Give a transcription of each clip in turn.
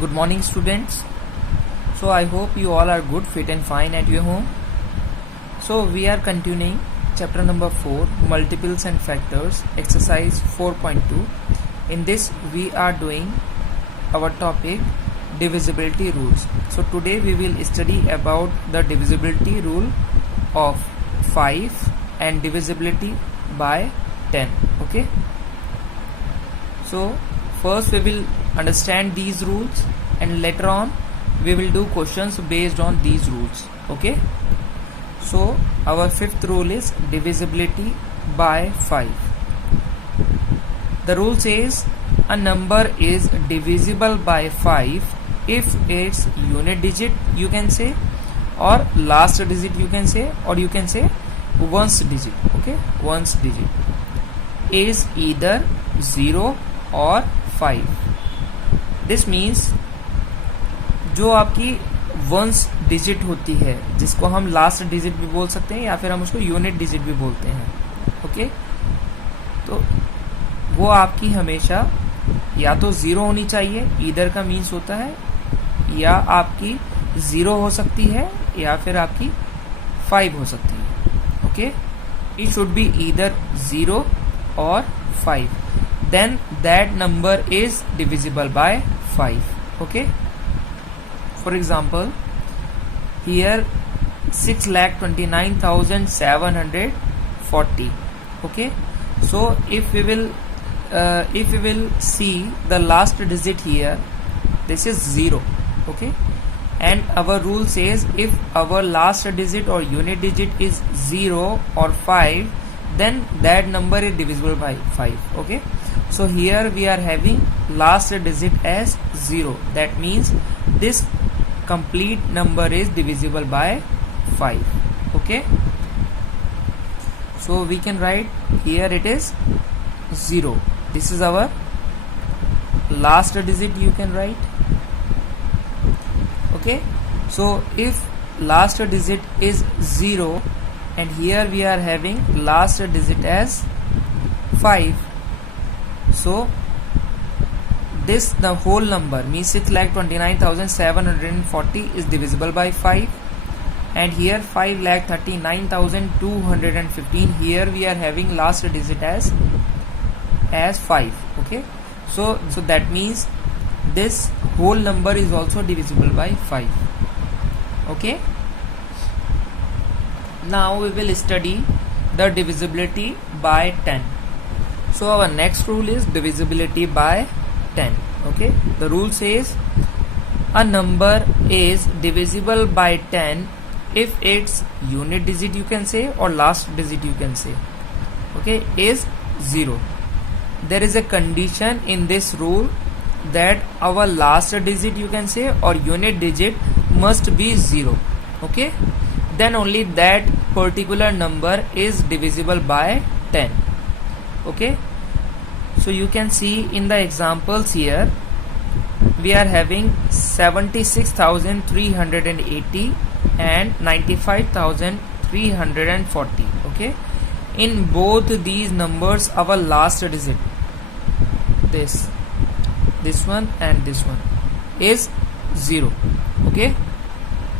Good morning, students. So I hope you all are good, fit and fine at your home. So we are continuing chapter number 4, multiples and factors, exercise 4.2. In this we are doing our topic divisibility rules. So today we will study about the divisibility rule of 5 and divisibility by 10. Okay. So first we will understand these rules and later on we will do questions based on these rules. Okay. So our fifth rule is divisibility by 5. The rule says a number is divisible by 5 if its unit digit you can say, or last digit you can say, or you can say ones digit. Okay, ones digit is either 0 or 5. This means जो आपकी ones digit होती है जिसको हम last digit भी बोल सकते हैं या फिर हम उसको यूनिट डिजिट भी बोलते हैं. ओके, तो वो आपकी हमेशा या तो 0 होनी चाहिए, ईदर का मीन्स होता है, या आपकी 0 हो सकती है या फिर आपकी 5 हो सकती है. Okay, it should be either 0 और 5. Then that number is divisible by 5. Okay. For example, here 6,29,740. Okay. So if we will see the last digit here, this is 0. Okay. And our rule says if our last digit or unit digit is 0 or 5, then that number is divisible by 5. Okay. So here we are having last digit as 0. That means this complete number is divisible by 5. Okay. So we can write here it is 0. This is our last digit you can write. Okay. So if last digit is 0 and here we are having last digit as 5. So this the whole number means 6,29,740 is divisible by 5, and here 5,39,215, here we are having last digit as 5. Okay, so that means this whole number is also divisible by 5. Okay, now we will study the divisibility by 10. So our next rule is divisibility by 10. Okay, the rule says a number is divisible by 10 if its unit digit you can say or last digit you can say, okay, is 0. There is a condition in this rule that our last digit you can say or unit digit must be 0. Okay, then only that particular number is divisible by 10. Okay, so you can see in the examples here we are having 76,380 and 95,340. Okay, in both these numbers our last digit, this one and this one, is 0. Okay,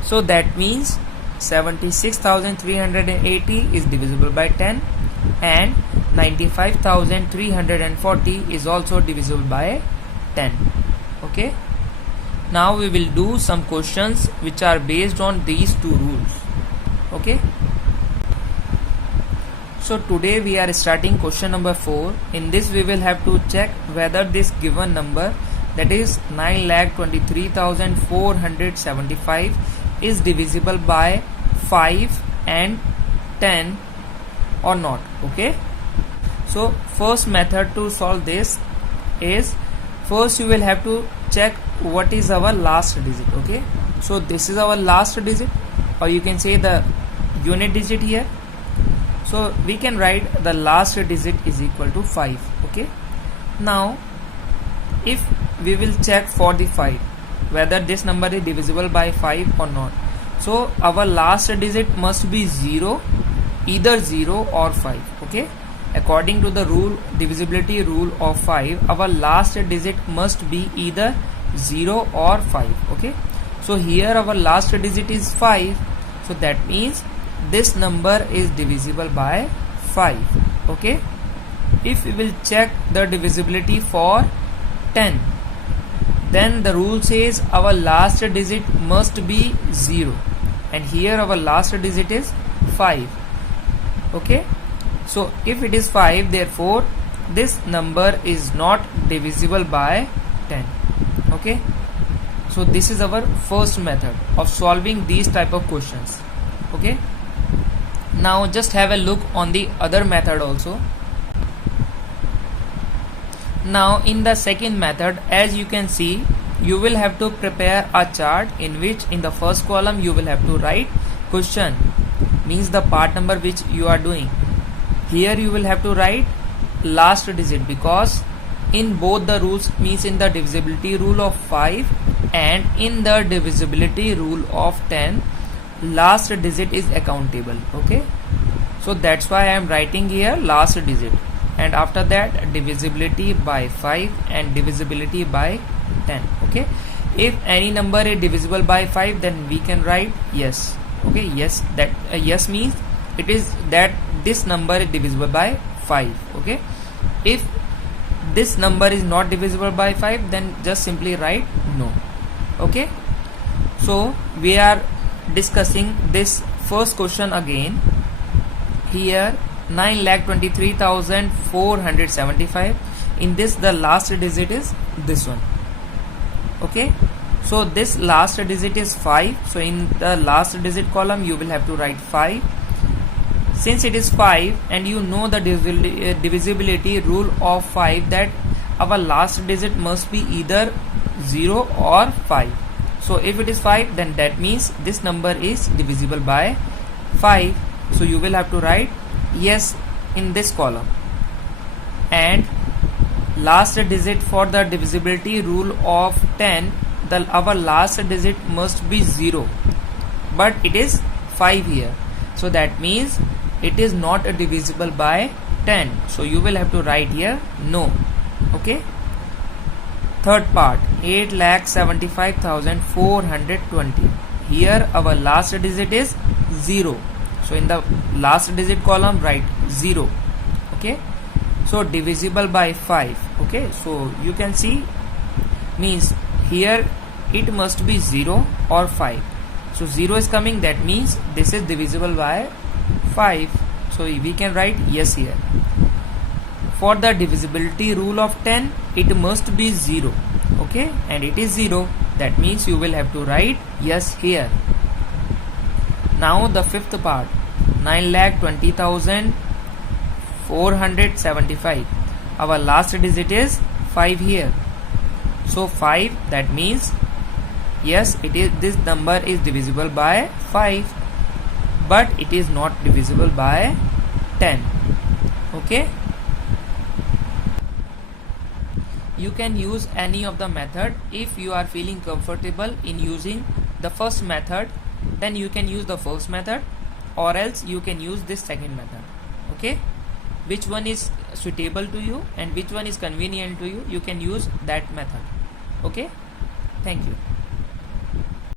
so that means 76,380 is divisible by 10 and 95,340 is also divisible by 10. Okay, now we will do some questions which are based on these two rules. Okay, so today we are starting question number 4. In this we will have to check whether this given number, that is 9,23,475, is divisible by 5 and 10 or not. Okay, so first method to solve this is, first you will have to check what is our last digit. Okay, so this is our last digit, or you can say the unit digit here. So we can write the last digit is equal to 5. Okay, now if we will check for the 5 whether this number is divisible by 5 or not, so our last digit must be 0, either 0 or 5. Okay, according to the rule, divisibility rule of 5, our last digit must be either 0 or 5. Okay, so here our last digit is 5, so that means this number is divisible by 5. Okay, if we will check the divisibility for 10, then the rule says our last digit must be 0, and here our last digit is 5. Okay, so if it is 5, therefore this number is not divisible by 10. Okay, so this is our first method of solving these type of questions. Okay, now just have a look on the other method also. Now in the second method, as you can see, you will have to prepare a chart in which in the first column you will have to write question, means the part number which you are doing. Here you will have to write last digit, because in both the rules, means in the divisibility rule of 5 and in the divisibility rule of 10, last digit is accountable. Okay, so that's why I am writing here last digit, and after that divisibility by 5 and divisibility by 10. Okay, if any number is divisible by 5, then we can write yes. Okay, yes, that yes means it is that this number is divisible by 5. Okay, if this number is not divisible by 5, then just simply write no. Okay, so we are discussing this first question again. Here 9,23,475. in this the last digit is this one. Okay, so this last digit is 5, so in the last digit column you will have to write 5. Since it is 5 and you know the divisibility rule of 5, that our last digit must be either 0 or 5. So if it is 5, then that means this number is divisible by 5. So you will have to write yes in this column. And last digit for the divisibility rule of 10, our last digit must be 0, but it is 5 here, so that means it is not divisible by 10. So you will have to write here no. Okay, third part, 8,75,420. Here our last digit is 0, so in the last digit column write 0. Okay, so divisible by 5. Okay, so you can see, means here it must be 0 or 5. So 0 is coming, that means this is divisible by 5. So we can write yes here. For the divisibility rule of 10, it must be 0. Okay, and it is 0, that means you will have to write yes here. Now the fifth part, 9,20,475. Our last digit is 5 here. So 5, that means yes, it is, this number is divisible by 5, but it is not divisible by 10. Okay, you can use any of the method. If you are feeling comfortable in using the first method, then you can use the first method, or else you can use this second method. Okay, which one is suitable to you and which one is convenient to you, you can use that method. Okay, thank you.